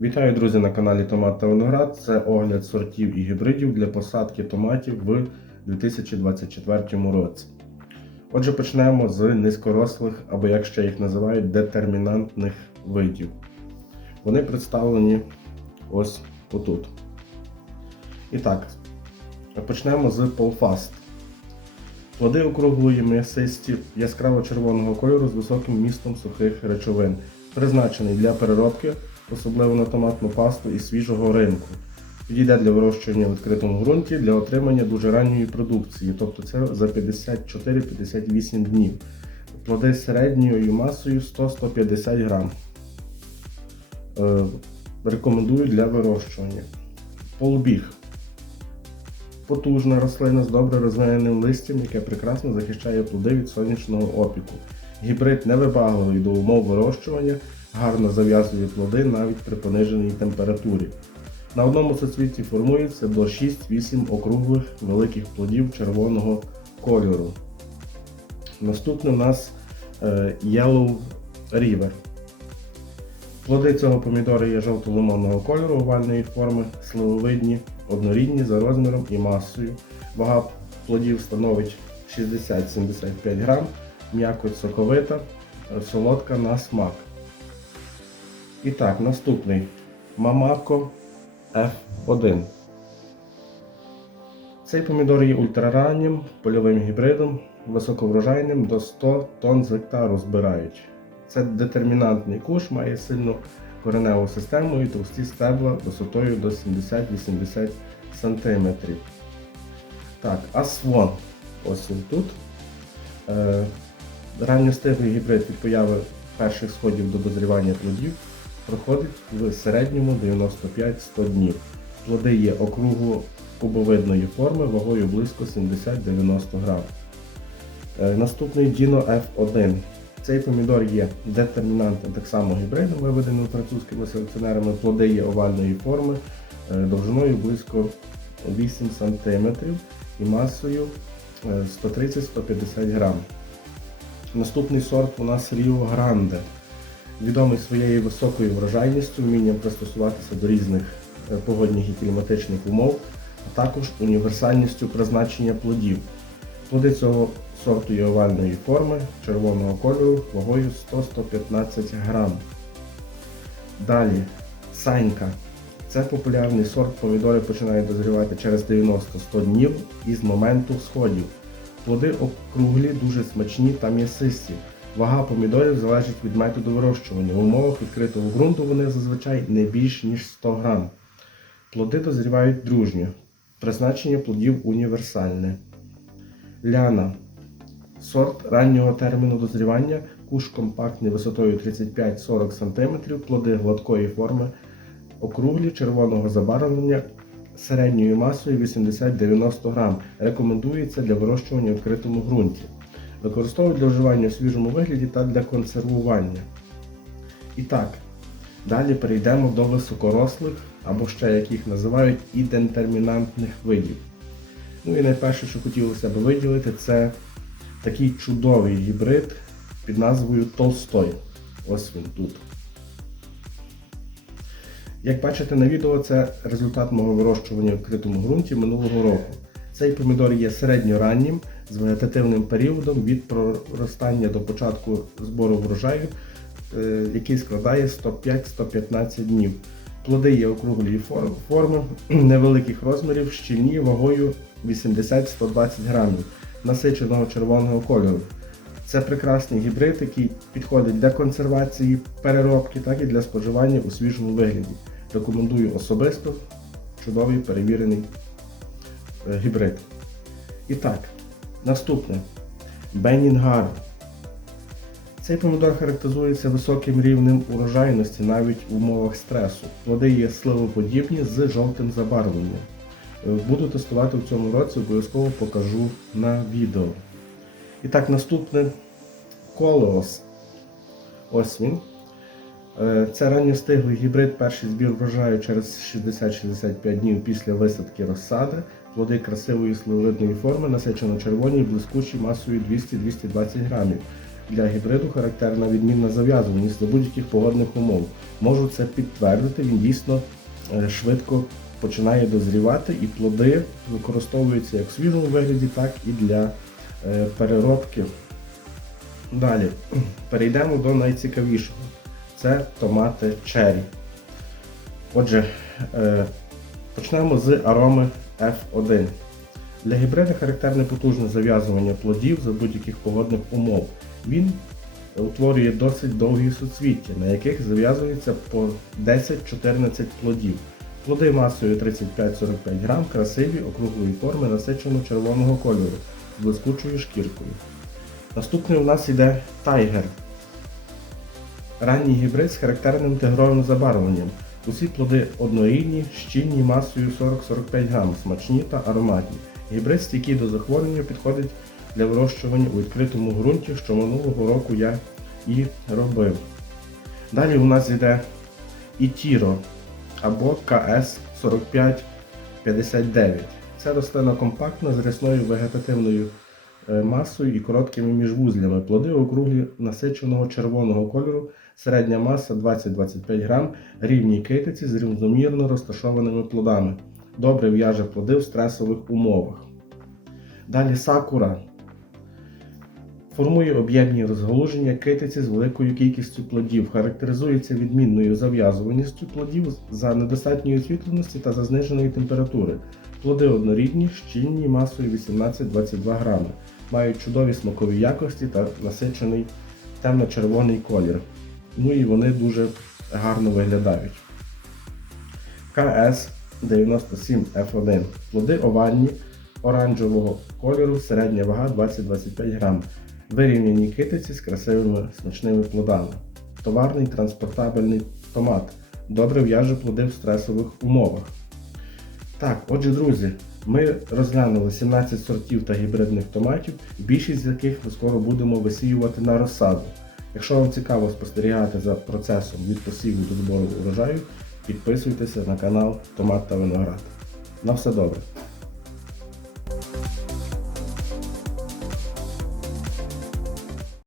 Вітаю, друзі, на каналі Томат та Виноград. Це огляд сортів і гібридів для посадки томатів в 2024 році. Отже, почнемо з низькорослих, або як ще їх називають, детермінантних видів. Вони представлені ось отут. І так, почнемо з Polfast. Плоди округлої м'ясисті яскраво червоного кольору з високим вмістом сухих речовин, призначений для переробки, особливо на томатну пасту і свіжого ринку. Підійде для вирощування в відкритому ґрунті для отримання дуже ранньої продукції, тобто це за 54-58 днів. Плоди середньою масою 100-150 грам. Е, Рекомендую для вирощування. Полубіг. Потужна рослина з добре розвиненим листям, яке прекрасно захищає плоди від сонячного опіку. Гібрид невибагливий до умов вирощування, гарно зав'язує плоди навіть при пониженій температурі. На одному соцвіті формується до 6-8 округлих великих плодів червоного кольору. Наступний у нас е, Yellow River. Плоди цього помідора є жовто-лимонного кольору овальної форми, сливовидні, однорідні за розміром і масою. Вага плодів становить 60-75 грам, м'якоть соковита, солодка на смак. І так, наступний Мамако F1. Цей помідор є ультрараннім, польовим гібридом, високоврожайним до 100 тонн з гектару збирають. Це детермінантний куш, має сильну кореневу систему і товсті стебла висотою до 70-80 см. Так, Асвон. Ось він тут. Е, ранньостиглий гібрид від появи перших сходів до дозрівання плодів проходить в середньому 95-100 днів. Плоди є округло кубовидної форми вагою близько 70-90 грам. Е, Наступний Dino F1. Цей помідор є детермінантним так само гібридом, виведеним французькими селекціонерами. Плоди є овальної форми е, довжиною близько 8 см і масою е, 130-150 грам. Наступний сорт у нас Rio Grande. Відомий своєю високою врожайністю, вмінням пристосуватися до різних е, погодних і кліматичних умов, а також універсальністю призначення плодів. Плоди цього сорту є овальної форми, червоного кольору, вагою 100-115 грам. Далі Санька. Це популярний сорт помідори починає дозрівати через 90-100 днів із моменту сходів. Плоди округлі, дуже смачні та м'ясисті. Вага помідорів залежить від методу вирощування. В умовах відкритого ґрунту вони зазвичай не більш ніж 100 грам. Плоди дозрівають дружньо. Призначення плодів універсальне. Ляна. Сорт раннього терміну дозрівання, куш компактний висотою 35-40 см, плоди гладкої форми, округлі червоного забарвлення середньою масою 80-90 грам. Рекомендується для вирощування в відкритому ґрунті. Використовують для вживання у свіжому вигляді та для консервування. І так, далі перейдемо до високорослих, або ще як їх називають, ідентермінантних видів. Ну і найперше, що хотілося б виділити, це такий чудовий гібрид під назвою Толстой. Ось він тут. Як бачите на відео, це результат мого вирощування в відкритому ґрунті минулого року. Цей помідор є середньораннім з вегетативним періодом від проростання до початку збору врожаю, е, який складає 105-115 днів. Плоди є округлої форми, невеликих розмірів, щільні вагою 80-120 грамів, насиченого червоного кольору. Це прекрасний гібрид, який підходить для консервації, переробки, так і для споживання у свіжому вигляді. Рекомендую особисто чудовий перевірений е, гібрид. І так, наступне Бенінгар. Цей помідор характеризується високим рівнем урожайності навіть в умовах стресу. Плоди є сливоподібні з жовтим забарвленням. Е, Буду тестувати в цьому році, обов'язково покажу на відео. І так, наступне колеос. Ось він. Е, Це ранньостиглий гібрид, перший збір врожаю через 60-65 днів після висадки розсади. Плоди красивої сливовидної форми, насичено червоні, блискучі масою 200-220 грамів. для гібриду характерна відмінна зав'язуваність за будь-яких погодних умов. Можу це підтвердити, він дійсно е, швидко починає дозрівати і плоди використовуються як в свіжому вигляді, так і для е, переробки. Далі перейдемо до найцікавішого. Це томати черрі. Отже, е, почнемо з ароми F1. Для гібрида характерне потужне зав'язування плодів за будь-яких погодних умов. Він утворює досить довгі суцвіття, на яких зав'язується по 10-14 плодів. Плоди масою 35-45 грам, красиві, округлої форми, насичено червоного кольору з блискучою шкіркою. Наступний у нас йде тайгер. Ранній гібрид з характерним тигровим забарвленням. Усі плоди однорідні, щільні масою 40-45 грам, смачні та ароматні. Гібрид стійкий до захворювання підходить для вирощування у відкритому ґрунті, що минулого року я і робив. Далі у нас йде Ітіро або КС 4559. Це рослина компактна з рясною вегетативною масою і короткими міжвузлями. Плоди округлі насиченого червоного кольору, середня маса 20-25 грам, рівні китиці з рівномірно розташованими плодами. Добре в'яже плоди в стресових умовах. Далі сакура. Формує об'ємні розгалуження китиці з великою кількістю плодів, характеризується відмінною зав'язуваністю плодів за недостатньої освітленості та за зниженої температури. Плоди однорідні, щільні масою 18-22 грами, мають чудові смакові якості та насичений темно-червоний колір. Ну і вони дуже гарно виглядають. КС 97F1. Плоди овальні, оранжевого кольору, середня вага 20-25 грам. Вирівняні китиці з красивими смачними плодами. Товарний транспортабельний томат. Добре в'яже плоди в стресових умовах. Так, отже, друзі, ми розглянули 17 сортів та гібридних томатів, більшість з яких ми скоро будемо висіювати на розсаду. Якщо вам цікаво спостерігати за процесом від посіву до збору урожаю, підписуйтеся на канал Томат та Виноград. На все добре!